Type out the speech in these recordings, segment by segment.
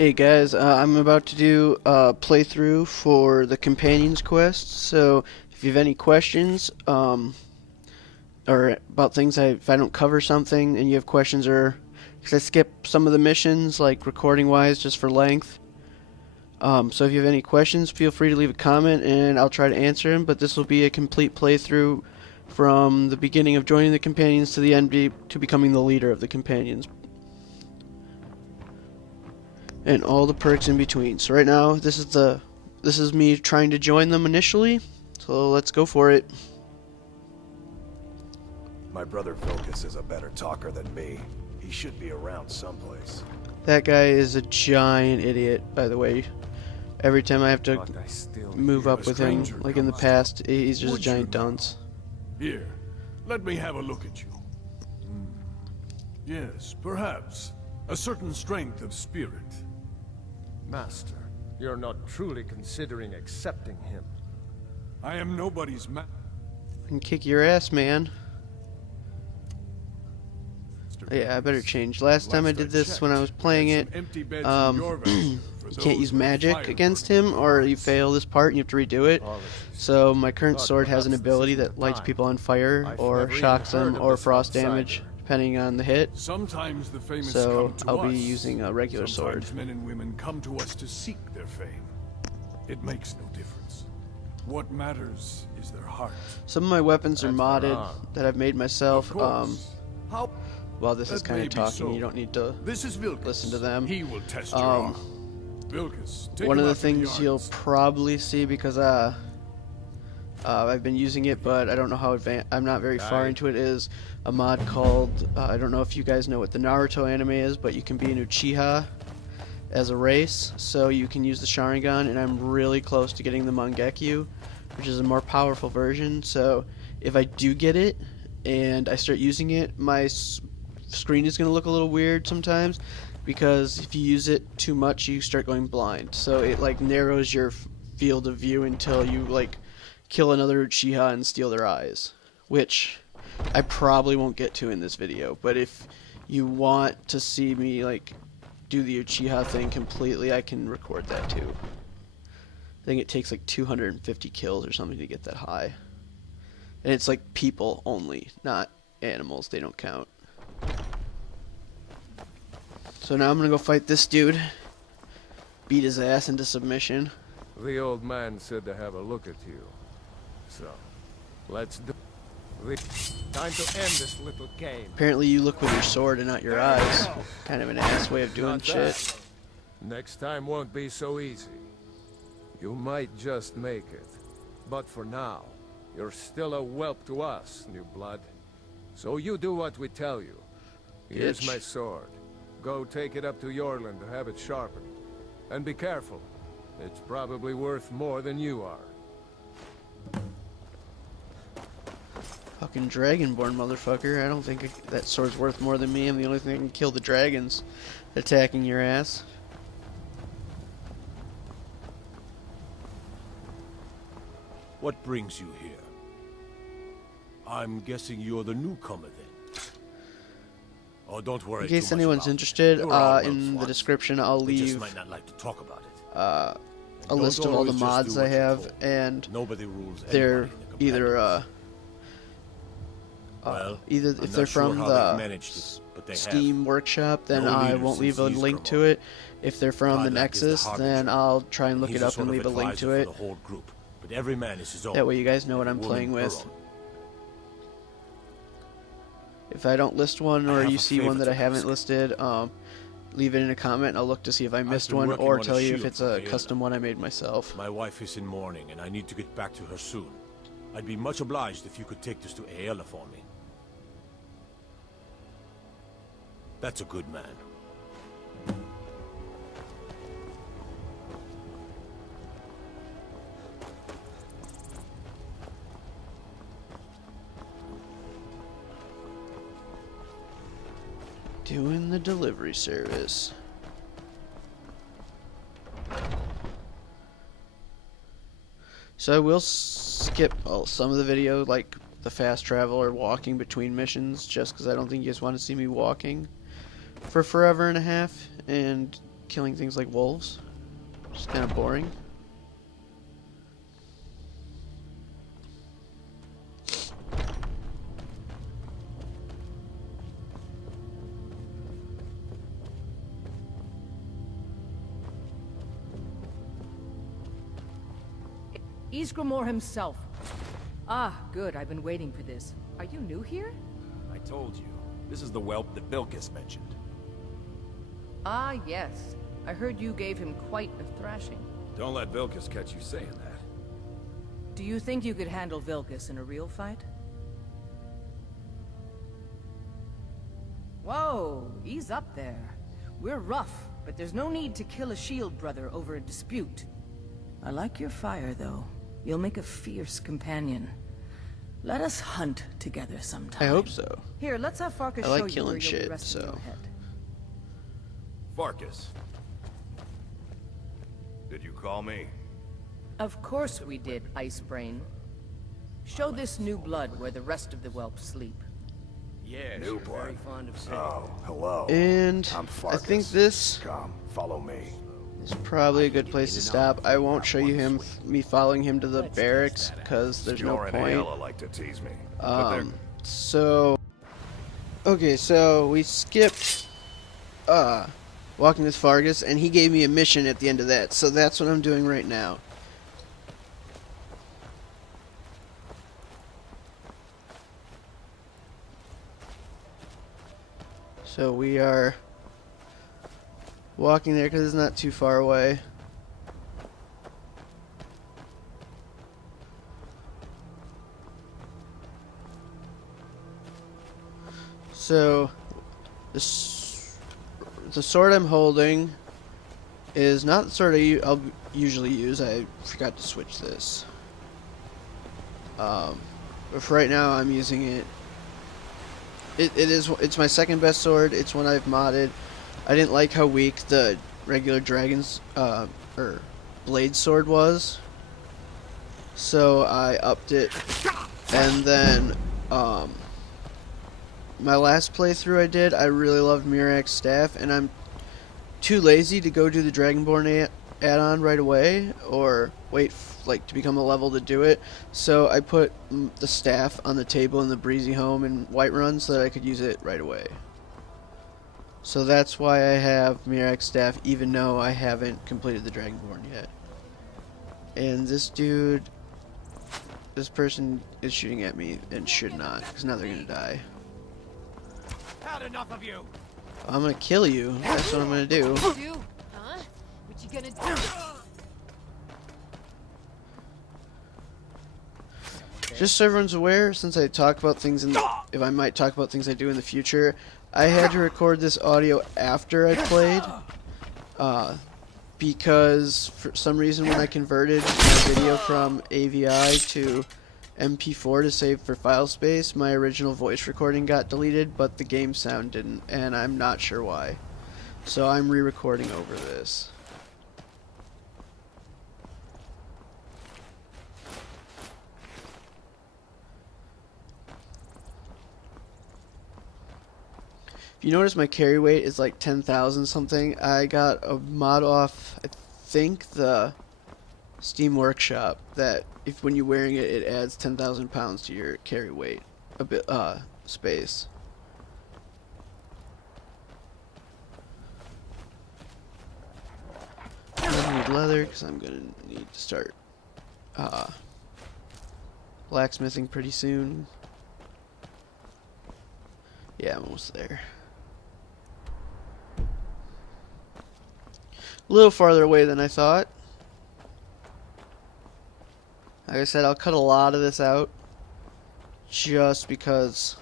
Hey guys, I'm about to do a playthrough for the Companions quest, so if you have any questions, or about things if I don't cover something and you have questions, or because I skip some of the missions, like recording-wise, just for length. So if you have any questions, feel free to leave a comment and I'll try to answer them, but this will be a complete playthrough from the beginning of joining the Companions to the end to becoming the leader of the Companions. And all the perks in between. So right now, this is me trying to join them initially. So let's go for it. My brother Vilcus is a better talker than me. He should be around someplace. That guy is a giant idiot, by the way. Every time I have to move up with him, like in the past, he's just a giant dunce. Here, let me have a look at you. Yes, perhaps. A certain strength of spirit. Master, you're not truly considering accepting him. I am nobody's I can kick your ass, man. Yeah, I better change. Last time I did this when I was playing it, you can't use magic against him, or you fail this part and you have to redo it. So my current sword has an ability that lights people on fire, or shocks them, or frost damage, depending on the hit. Sometimes the famous So come to I'll be us. using a regular Sometimes sword. men and women come to us to seek their fame. It makes no difference. What matters is their heart. Some of my weapons are modded that I've made myself. Of course. How? Well, this is That kind may of be talking. so. You don't need to This is Vilcus. listen to them. He will test your arm. Vilcus, take One him of the out to the things you'll yards. probably see, because I've been using it, but I don't know how advanced. I'm not very far into it. Is a mod called I don't know if you guys know what the Naruto anime is, but you can be an Uchiha as a race, so you can use the Sharingan, and I'm really close to getting the Mangekyu, which is a more powerful version. So if I do get it and I start using it, my screen is going to look a little weird sometimes, because if you use it too much, you start going blind. So it like narrows your field of view until you like kill another Uchiha and steal their eyes, which I probably won't get to in this video. But if you want to see me like do the Uchiha thing completely, I can record that too. I think it takes like 250 kills or something to get that high. And it's like people only, not animals. They don't count. So now I'm gonna go fight this dude. Beat his ass into submission. The old man said to have a look at you. So, let's do it. Time to end this little game. Apparently you look with your sword and not your eyes. Kind of an ass way of doing Not shit. that. Next time won't be so easy. You might just make it. But for now, you're still a whelp to us, new blood. So you do what we tell you. Here's Bitch. my sword. Go take it up to Yorland to have it sharpened. And be careful. It's probably worth more than you are. Fucking dragonborn motherfucker. I don't think that sword's worth more than me. I'm the only thing that can kill the dragons attacking your ass. What brings you here? I'm guessing you're the newcomer then. Oh, don't worry. In case too much anyone's about it. interested, You're all in wells the once. description I'll They just leave might not like to talk about it. a And list don't of all the always just mods do I what you're have, told. and Nobody rules they're anybody in the either companions. either I'm if not they're sure from how the they've managed it, but they have. Steam Workshop, then No I leader won't leave a since link to Ysgramor. it. If they're from the Godlike is the Nexus, then harbinger. I'll try and look He's it a up sort and of leave a link advisor to it. for the whole group, but every man is his own. That way you guys know what I'm Woman playing her with. own. If I don't list one, or have you a see one favor that I to haven't ask. listed, leave it in a comment and I'll look to see if I missed been one, working or on a tell you if shield it's for a Aeolus. custom one I made myself. My wife is in mourning, and I need to get back to her soon. I'd be much obliged if you could take this to Aeolus for me. That's a good man. Doing the delivery service. So I will skip some of the video, like the fast travel or walking between missions, just because I don't think you guys want to see me walking for forever and a half. And killing things like wolves. Just kind of boring. Ysgramor himself. Ah, good. I've been waiting for this. Are you new here? I told you. This is the whelp that Vilkas mentioned. Ah, yes. I heard you gave him quite a thrashing. Don't let Vilkas catch you saying that. Do you think you could handle Vilkas in a real fight? Whoa, ease up there. We're rough, but there's no need to kill a shield brother over a dispute. I like your fire, though. You'll make a fierce companion. Let us hunt together sometime. I hope so. Here, let's have Farkas I like show you killing where you'll be shit, resting your so. head. Farkas. Did you call me? Of course we did, Icebrain. Show this new blood where the rest of the whelps sleep. Yes, new blood. Oh, hello. And I'm I Farkas. think this Come, follow me. is probably a good place to stop. I won't show you me following him to the barracks because there's no Skjor and point. Ayala like to tease me. But they're So okay, so we skipped walking with Fargus, and he gave me a mission at the end of that. So that's what I'm doing right now. So we are walking there because it's not too far away. So the sword I'm holding is not the sword I'll usually use. I forgot to switch this. But for right now, I'm using it. It's my second best sword. It's one I've modded. I didn't like how weak the regular dragon's or blade sword was, so I upped it. And then my last playthrough I really loved Mirak's staff, and I'm too lazy to go do the Dragonborn add-on right away, or wait to become a level to do it. So I put the staff on the table in the Breezy Home in Whiterun so that I could use it right away. So that's why I have Mirak's staff, even though I haven't completed the Dragonborn yet. And this person is shooting at me and should not, because now they're gonna die. Had enough of you. I'm gonna kill you. That's what I'm gonna do. Do? Huh? What you gonna do? Just so everyone's aware, since I talk about things if I might talk about things I do in the future, I had to record this audio after I played, because for some reason when I converted my video from AVI to MP4 to save for file space, my original voice recording got deleted, but the game sound didn't, and I'm not sure why. So I'm re-recording over this. If you notice, my carry weight is like 10,000 something. I got a mod off, I think, the Steam Workshop, that if when you're wearing it, it adds 10,000 pounds to your carry weight, a bit space. I need leather because I'm gonna need to start blacksmithing pretty soon. Yeah, I'm almost there. A little farther away than I thought. Like I said, I'll cut a lot of this out just because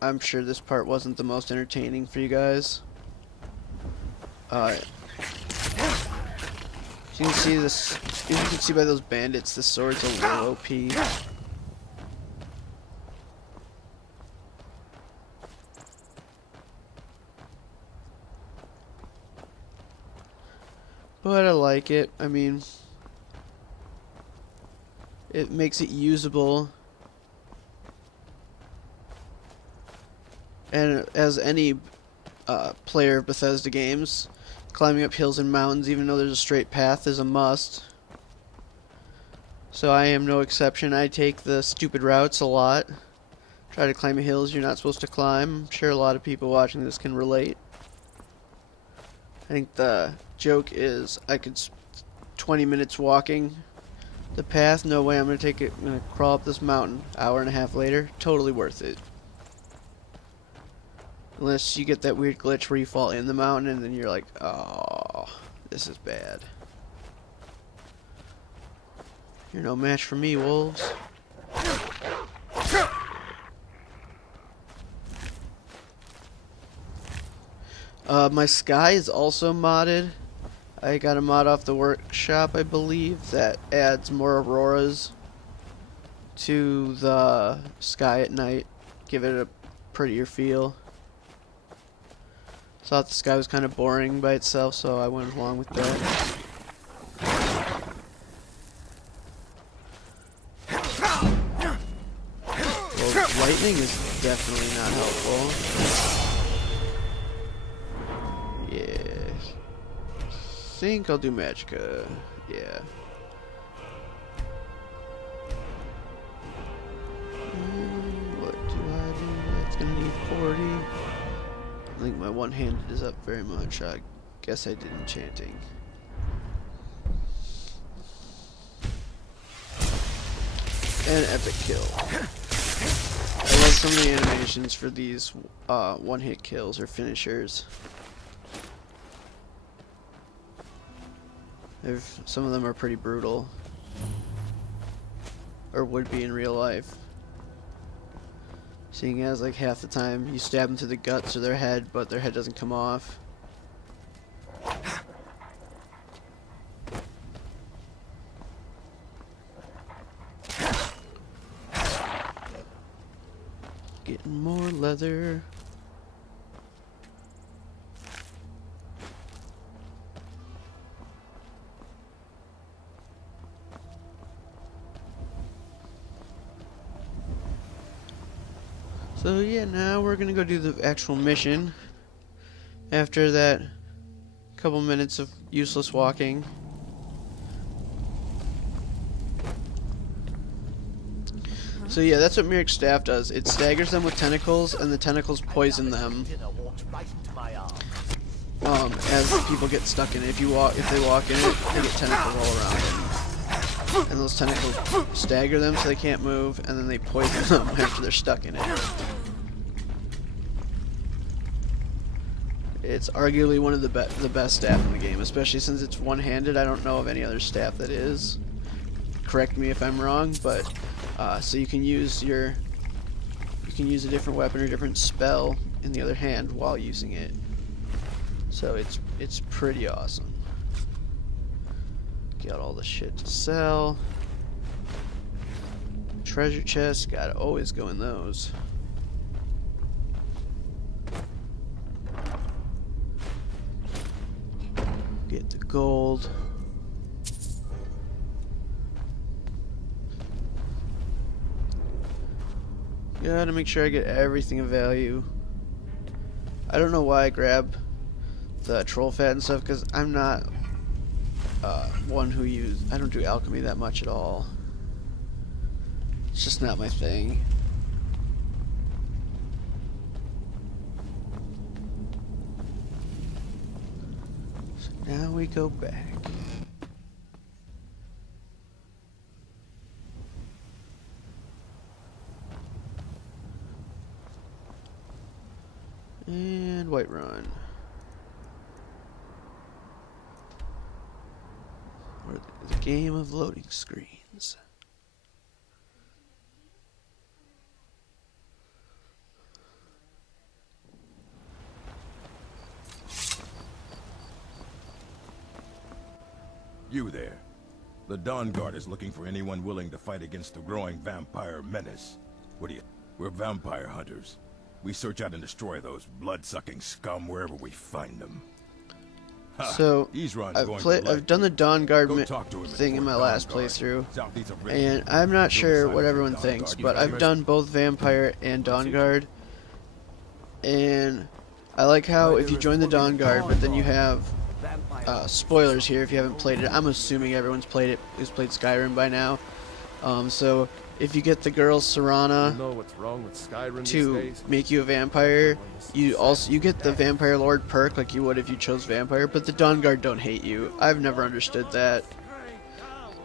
I'm sure this part wasn't the most entertaining for you guys. As you can see this, as you can see by those bandits, this sword's a little OP. But I like it. I mean, it makes it usable. And as any player of Bethesda games, climbing up hills and mountains, even though there's a straight path, is a must. So I am no exception. I take the stupid routes a lot. Try to climb hills you're not supposed to climb. I'm sure a lot of people watching this can relate. I think the joke is I could 20 minutes walking the path. No way I'm going to take it. I'm going to crawl up this mountain. Hour and a half later. Totally worth it. Unless you get that weird glitch where you fall in the mountain and then you're like, oh, this is bad. You're no match for me, wolves. My sky is also modded. I got a mod off the workshop, I believe, that adds more auroras to the sky at night. Give it a prettier feel. Thought the sky was kind of boring by itself, so I went along with that. Well, lightning is definitely not helpful. Yeah. Think I'll do Magicka. Yeah. What do I do? That's gonna need 40. I think my one-handed is up very much. I guess I did enchanting. An epic kill. I love some of the animations for these one-hit kills or finishers. Some of them are pretty brutal. Or would be in real life. Seeing as like half the time you stab them to the guts or their head, but their head doesn't come off. Getting more leather. So yeah, now we're gonna go do the actual mission. After that couple minutes of useless walking. So yeah, that's what Mirac's staff does. It staggers them with tentacles, and the tentacles poison them. As people get stuck in it. If they walk in it, they get tentacles all around them. And those tentacles stagger them so they can't move, and then they poison them after they're stuck in it. It's arguably one of the best staff in the game, especially since it's one-handed. I don't know of any other staff that is. Correct me if I'm wrong, but so you can use a different weapon or different spell in the other hand while using it. So it's pretty awesome. Got all the shit to sell. Treasure chests, gotta always go in those. Get the gold. Gotta make sure I get everything of value. I don't know why I grab the troll fat and stuff, because I'm not one who I don't do alchemy that much at all. It's just not my thing. So now we go back. And Whiterun. Or the game of loading screens. You there. The Dawn Guard is looking for anyone willing to fight against the growing vampire menace. What do you... We're vampire hunters. We search out and destroy those blood-sucking scum wherever we find them. So, I've done the Dawn Guard thing in my last playthrough, and I'm not sure what everyone thinks, but I've done both Vampire and Dawn Guard, and I like how if you join the Dawn Guard, but then you have spoilers here if you haven't played it. I'm assuming everyone's played it who's played Skyrim by now. So if you get the girl Serana You know what's wrong with Skyrim to these days? make you a vampire, you get the Vampire Lord perk like you would if you chose vampire, but the Dawnguard don't hate you. I've never understood that.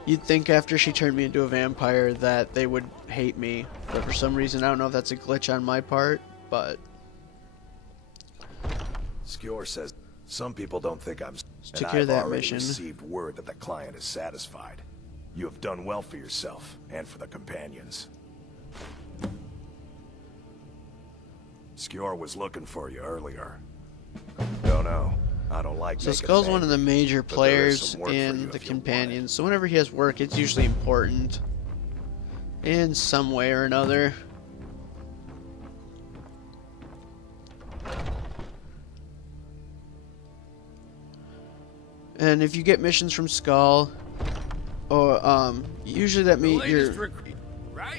You'd think after she turned me into a vampire that they would hate me, but for some reason I don't know if that's a glitch on my part, but Skjor says some people don't think I'm. took And care of I've that already mission. received word that the client is satisfied. You have done well for yourself and for the companions. Skjor was looking for you earlier. Don't know. I don't like. So making Skull's him one of the angry, major but there is players some work for you in the if you want it. companions, so whenever he has work, it's usually important in some way or another. And if you get missions from Skull, or usually that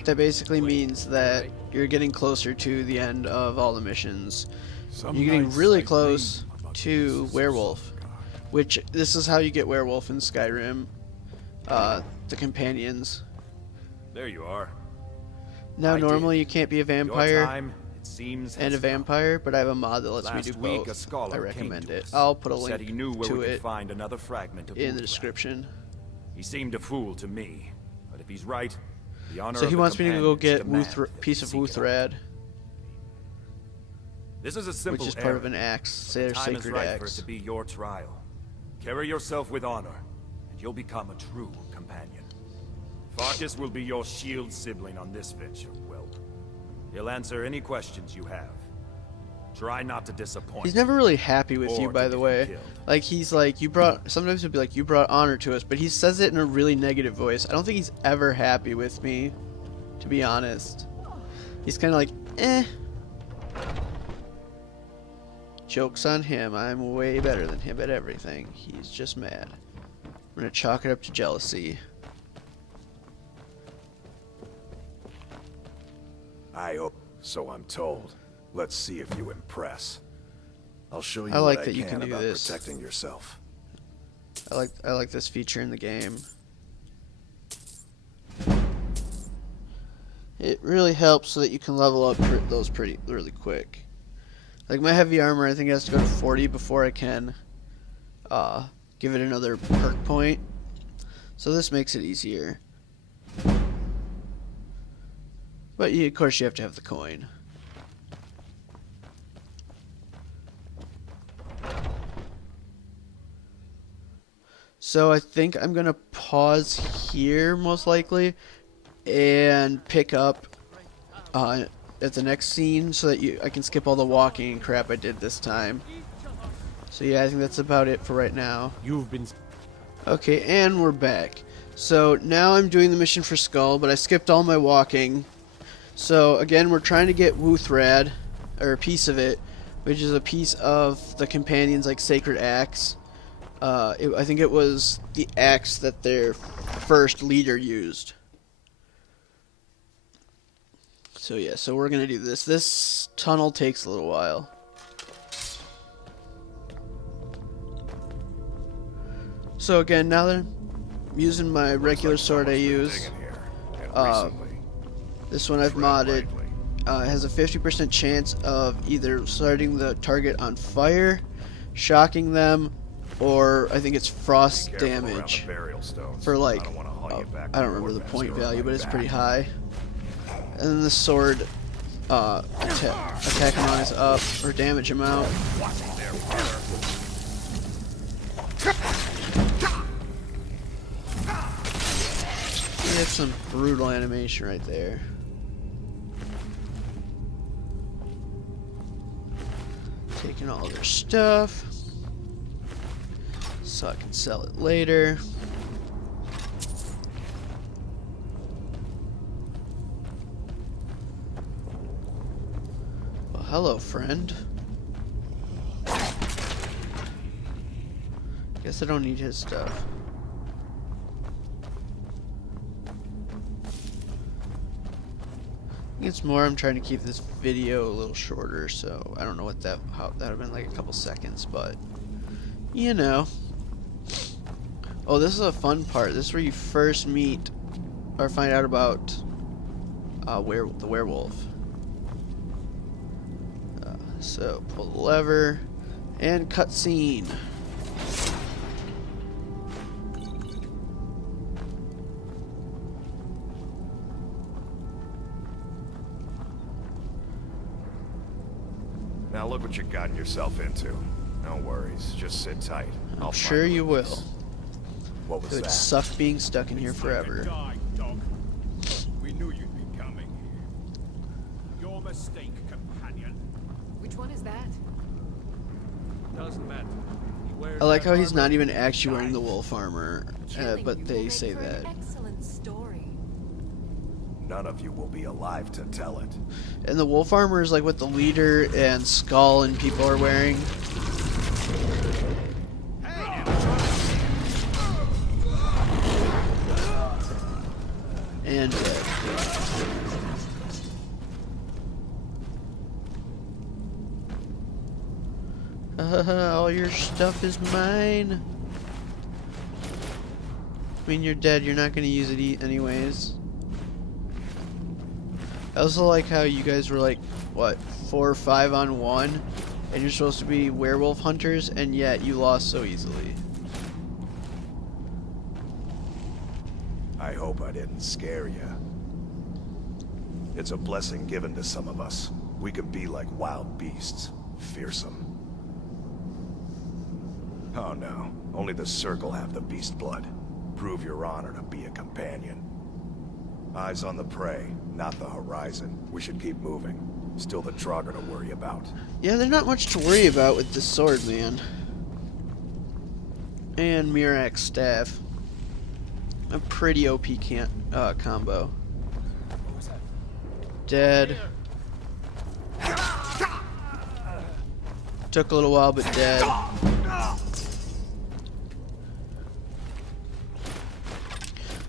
that basically means that you're getting closer to the end of all the missions. Some You're getting nights really I close dream about to this werewolf, which this is how you get werewolf in Skyrim. The companions. There you are. Now I normally you can't be a Your vampire time, it seems, and a has come. vampire, but I have a mod that lets me Last do week, a both. scholar I came recommend to it. us. I'll put a Said link he knew where to we could it find another fragment of in the Uchiha. description. He seemed a fool to me, but if he's right, the honor So of he the wants me to go companions get demand that we piece of seek it out. Wuthrad, This is a simple which is part of errand. an axe, The their time is sacred right for it axe. to be your trial. Carry yourself with honor, and you'll become a true companion. Farkas will be your shield sibling on this venture, whelp. He'll answer any questions you have. Try not to disappoint. He's never really happy with or you, to by get the him way. killed. Like, he's like, sometimes he'll be like, you brought honor to us, but he says it in a really negative voice. I don't think he's ever happy with me, to be honest. He's kind of like, eh. Joke's on him. I'm way better than him at everything. He's just mad. I'm gonna chalk it up to jealousy. I hope so. I'm told. Let's see if you impress. I'll show you I like what that I you can can do about this. protecting yourself. I like this feature in the game. It really helps so that you can level up those really quick. Like my heavy armor, I think it has to go to 40 before I can give it another perk point. So this makes it easier. But of course you have to have the coin. So I think I'm gonna pause here most likely and pick up at the next scene so that I can skip all the walking and crap I did this time. So yeah, I think that's about it for right now. You've been... Okay, and we're back. So now I'm doing the mission for Skull, but I skipped all my walking. So again, we're trying to get Wuthrad, or a piece of it, which is a piece of the companions' like sacred axe. I think it was the axe that their first leader used. So yeah, so we're gonna do this. This tunnel takes a little while. So again, now that I'm using my regular sword I use, this one I've modded, has a 50% chance of either starting the target on fire, shocking them, or I think it's frost damage for like, I don't remember the point value, but it's pretty high. And then the sword attack amount is up, or damage amount. We have some brutal animation right there. Taking all their stuff so I can sell it later. Well, hello, friend. Guess I don't need his stuff. It's more I'm trying to keep this video a little shorter, so I don't know what that would have been like a couple seconds, but you know. Oh, this is a fun part. This is where you first meet or find out about the werewolf. So pull the lever and cutscene. Now look what you've gotten yourself into. No worries, just sit tight. I'm sure you will. What was It would that? suck being stuck in here forever. Die, dog. We knew you'd be coming here. Your mistake, companion. Which one is that? Doesn't matter. He wears I like that how he's armor. not even actually wearing the wolf armor, Killing but you they will make say for an that. excellent story. None of you will be alive to tell it. And the wolf armor is like what the leader and Skull and people are wearing. And all your stuff is mine. I mean, you're dead. You're not going to use it anyways. I also like how you guys were like, what, 4 or 5 on 1? And you're supposed to be werewolf hunters, and yet you lost so easily. I hope I didn't scare you. It's a blessing given to some of us. We can be like wild beasts, fearsome. Oh no, only the Circle have the beast blood. Prove your honor to be a companion. Eyes on the prey, not the horizon. We should keep moving. Still the Trogger to worry about. Yeah, there's not much to worry about with this sword, man. And Mirak's staff. A pretty OP combo. Dead. Took a little while, but dead.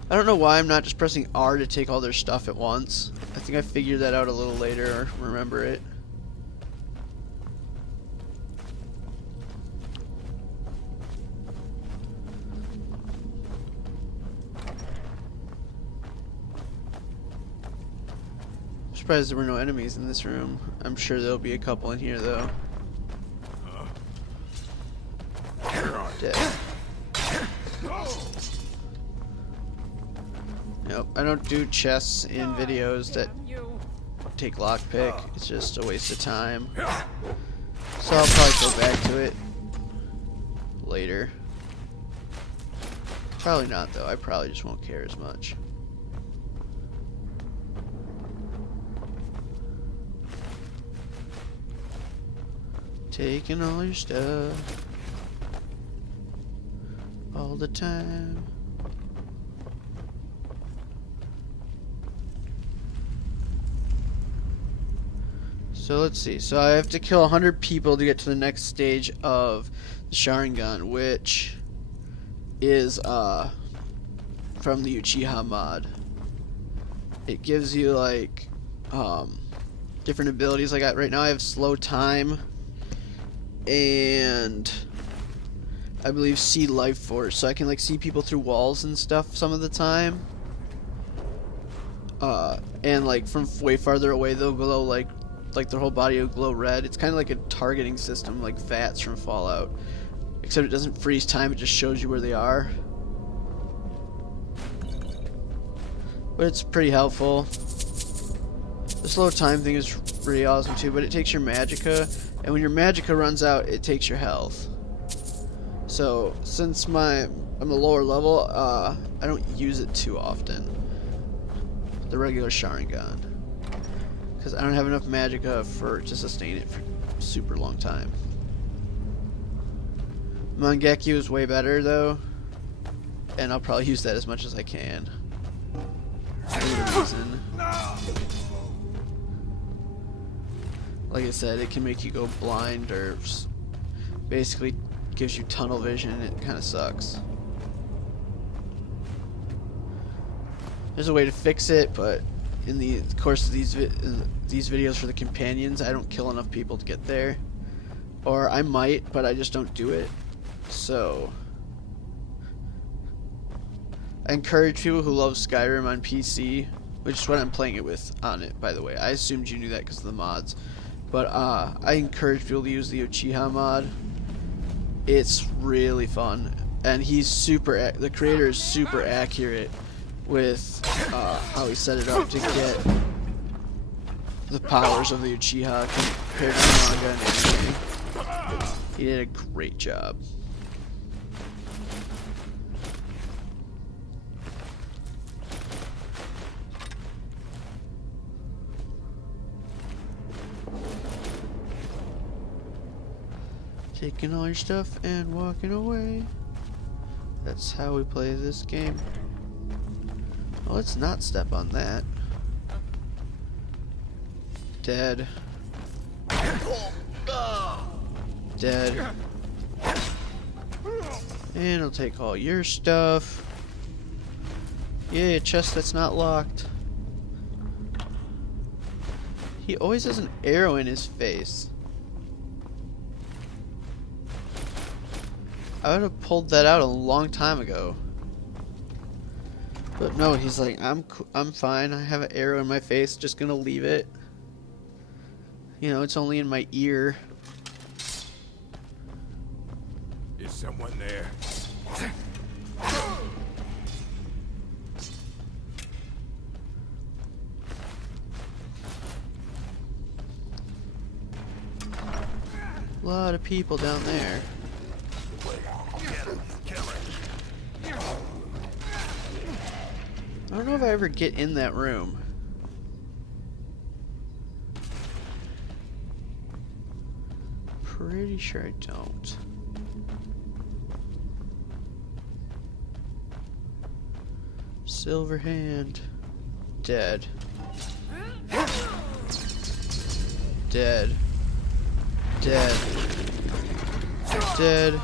I don't know why I'm not just pressing R to take all their stuff at once. I think I figured that out a little later, or remember it. I'm surprised there were no enemies in this room. I'm sure there'll be a couple in here though. Dead. Nope, I don't do chests in videos that take lockpick. It's just a waste of time. So I'll probably go back to it later. Probably not though, I probably just won't care as much. Taking all your stuff all the time. So let's see. So I have to kill 100 people to get to the next stage of the Sharingan, which is from the Uchiha mod. It gives you like different abilities. Like right now I have slow time and I believe see life force, so I can like see people through walls and stuff some of the time. And like from way farther away they'll glow like their whole body will glow red. It's kind of like a targeting system like VATS from Fallout, except it doesn't freeze time, it just shows you where they are. But it's pretty helpful. The slow time thing is pretty awesome too, but it takes your magicka, and when your magicka runs out it takes your health. So since I'm a lower level, I don't use it too often, the regular Sharingan, because I don't have enough magicka to sustain it for a super long time. Mangekyo is way better though, and I'll probably use that as much as I can. For no reason. Like I said, it can make you go blind, or basically gives you tunnel vision. It kind of sucks. There's a way to fix it, but in the course of these videos for the companions, I don't kill enough people to get there, or I might, but I just don't do it. So I encourage people who love Skyrim on PC, which is what I'm playing it with on it, by the way. I assumed you knew that because of the mods. But I encourage people to use the Uchiha mod. It's really fun. And he's the creator is super accurate with how he set it up to get the powers of the Uchiha compared to the manga and anime. He did a great job. Taking all your stuff and walking away. That's how we play this game. Oh, let's not step on that. Dead. Dead. And I'll take all your stuff. Yay, a chest that's not locked. He always has an arrow in his face. I would have pulled that out a long time ago. But no, he's like, I'm fine. I have an arrow in my face. Just gonna leave it. You know, it's only in my ear. Is someone there? A lot of people down there. I don't know if I ever get in that room. Pretty sure I don't. Silver hand. Dead. Dead. Dead. Dead.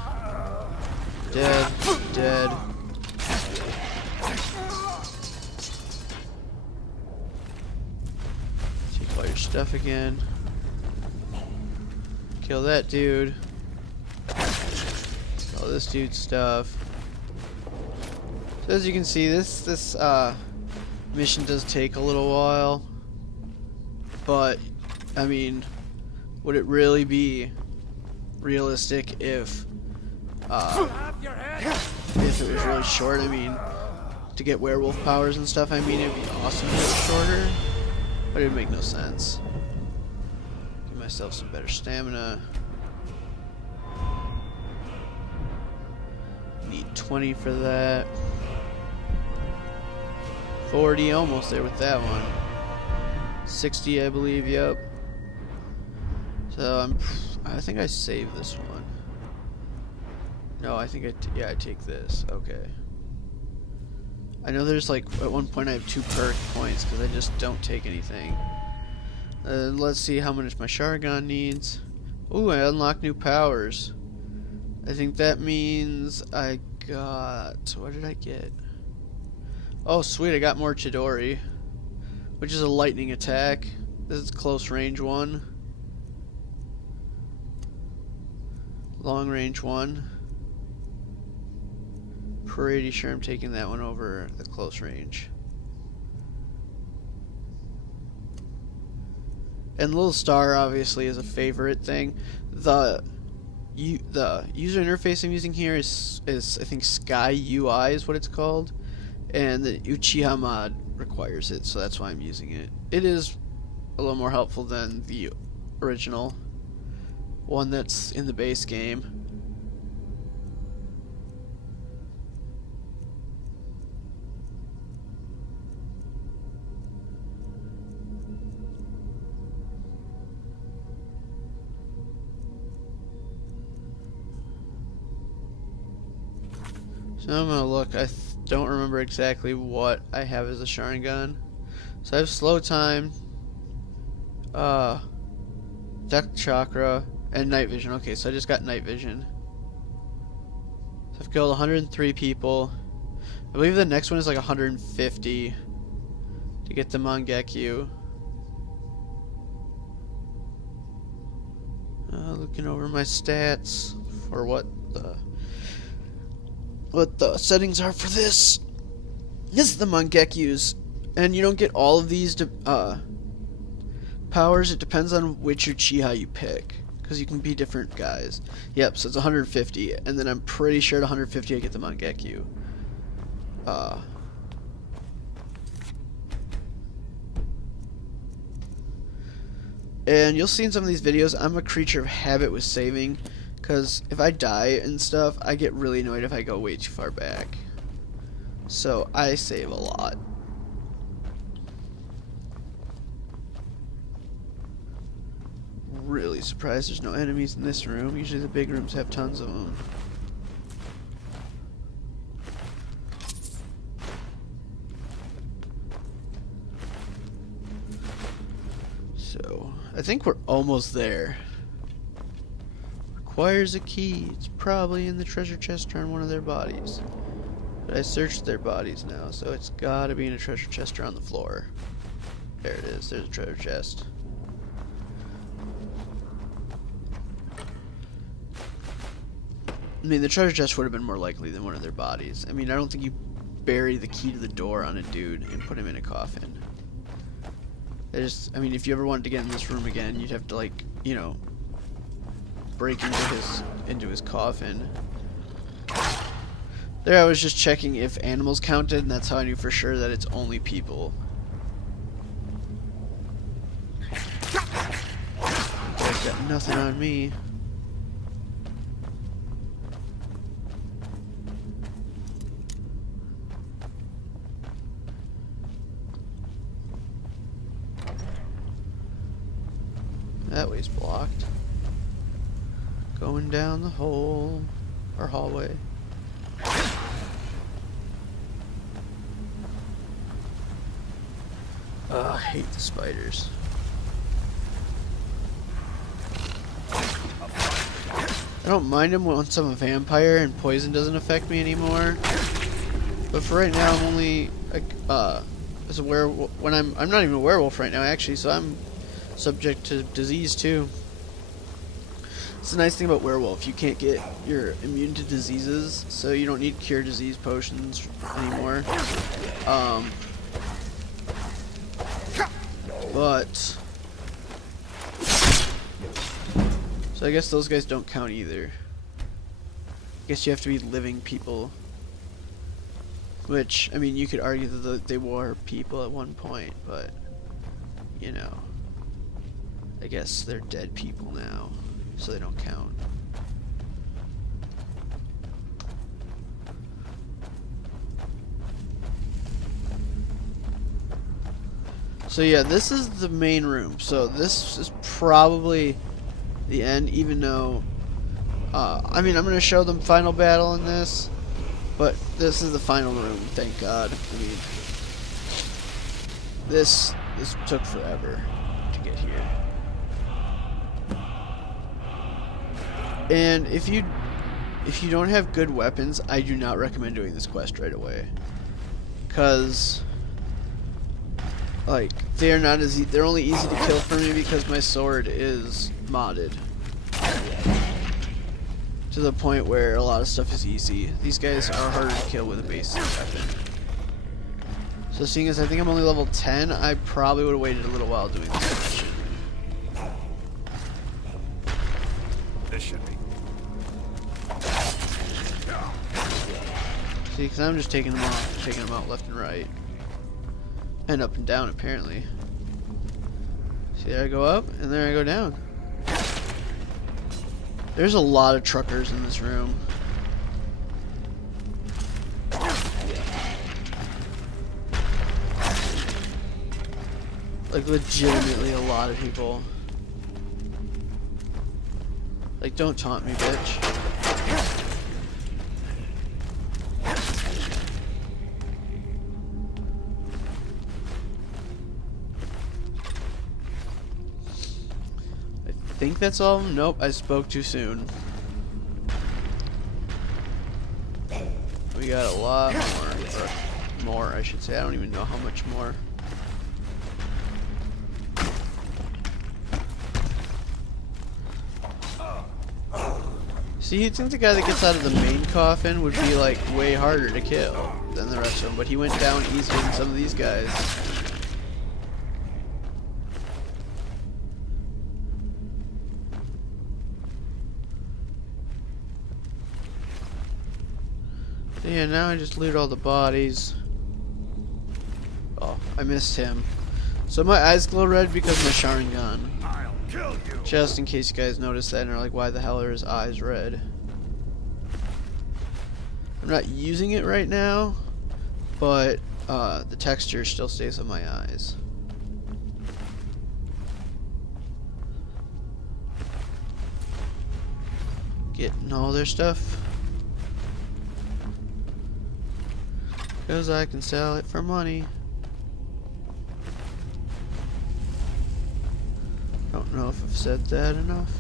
Dead. Dead. Take all your stuff again. Kill that dude. All this dude's stuff. So as you can see, this mission does take a little while, but I mean, would it really be realistic if it was really short? I mean, to get werewolf powers and stuff, I mean, it'd be awesome if it was shorter, but it'd make no sense. Give myself some better stamina. Need 20 for that. 40, almost there with that one. 60, I believe, yep. So I think I saved this one. No, I think I take this. Okay. I know there's like at one point I have 2 perk points because I just don't take anything. Let's see how much my Sharingan needs. Ooh, I unlocked new powers. I think that means I got, what did I get? Oh sweet, I got more Chidori, which is a lightning attack. This is close range one. Long range one. Pretty sure I'm taking that one over the close range. And Little Star obviously is a favorite thing. The user interface I'm using here is I think Sky UI is what it's called, and the Uchiha mod requires it, so that's why I'm using it. It is a little more helpful than the original one that's in the base game. So I'm gonna look. I don't remember exactly what I have as a Sharingan. So I have slow time, depth chakra, and night vision. Okay, so I just got night vision. So I've killed 103 people. I believe the next one is like 150 to get the Mangekyu. Looking over my stats for what the settings are for this. This is the Mangekyous, and you don't get all of these powers. It depends on which Uchiha you pick, because you can be different guys. Yep, so it's 150, and then I'm pretty sure at 150 I get the Mangekyu. And you'll see in some of these videos, I'm a creature of habit with saving, because if I die and stuff, I get really annoyed if I go way too far back. So I save a lot. Really surprised there's no enemies in this room. Usually the big rooms have tons of them. So I think we're almost there. Requires a key. It's probably in the treasure chest or on one of their bodies. But I searched their bodies now, so it's gotta be in a treasure chest or on the floor. There it is. There's a treasure chest. I mean, the treasure chest would have been more likely than one of their bodies. I mean, I don't think you bury the key to the door on a dude and put him in a coffin. I mean, if you ever wanted to get in this room again, you'd have to, like, you know, break into his coffin. There, I was just checking if animals counted, and that's how I knew for sure that it's only people. I've got nothing on me. That way's blocked. Going down the hole or hallway. I hate the spiders. I don't mind them once I'm a vampire and poison doesn't affect me anymore. But for right now, I'm only as a werewolf. When I'm not even a werewolf right now, actually. So I'm subject to disease too. It's the nice thing about werewolf. You're immune to diseases, so you don't need cure disease potions anymore. So I guess those guys don't count either. I guess you have to be living people. Which, I mean, you could argue that they were people at one point, but, you know, I guess they're dead people now, so they don't count. So yeah, this is the main room. So this is probably the end, even though, I mean, I'm going to show them final battle in this, but this is the final room, thank God. I mean, this took forever to get here. And if you don't have good weapons, I do not recommend doing this quest right away, because like they're only easy to kill for me because my sword is modded to the point where a lot of stuff is easy. These guys are harder to kill with a basic weapon. So seeing as I think I'm only level 10, I probably would have waited a little while doing this mission. This should be. See, because I'm just taking them out left and right. And up and down, apparently. See, there I go up, and there I go down. There's a lot of truckers in this room. Like, legitimately a lot of people. Like, don't taunt me, bitch. I think that's all. Nope, I spoke too soon. We got a lot more. Or more, I should say. I don't even know how much more. See, you'd think the guy that gets out of the main coffin would be, like, way harder to kill. than the rest of them, but he went down easier than some of these guys. Yeah, now I just loot all the bodies. Oh, I missed him. So my eyes glow red because of my Sharingan. I'll kill you. Just in case you guys noticed that and are like, why the hell are his eyes red? I'm not using it right now, but the texture still stays on my eyes. Getting all their stuff. Because I can sell it for money. Don't know if I've said that enough.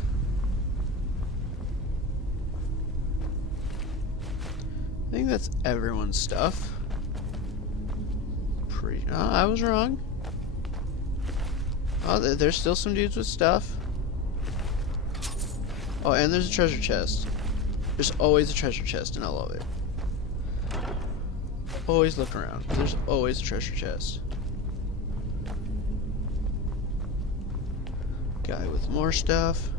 I think that's everyone's stuff. I was wrong. Oh, there's still some dudes with stuff. Oh, and there's a treasure chest. There's always a treasure chest, and I love it. Always look around. There's always a treasure chest. Guy with more stuff.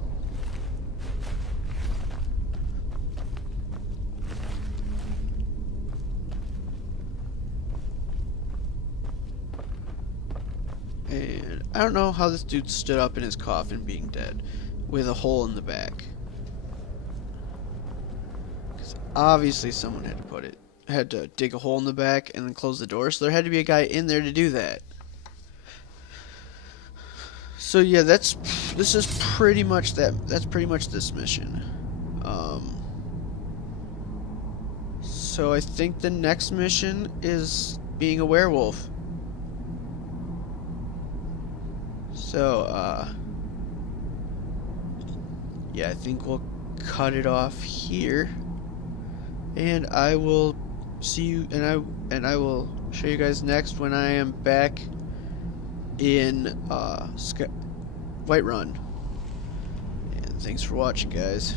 And I don't know how this dude stood up in his coffin being dead with a hole in the back. Because obviously someone had to dig a hole in the back and then close the door, so there had to be a guy in there to do that. So yeah, this is pretty much that's pretty much this mission. So I think the next mission is being a werewolf. So yeah, I think we'll cut it off here, and I will see you, and I will show you guys next when I am back in Whiterun. And thanks for watching, guys.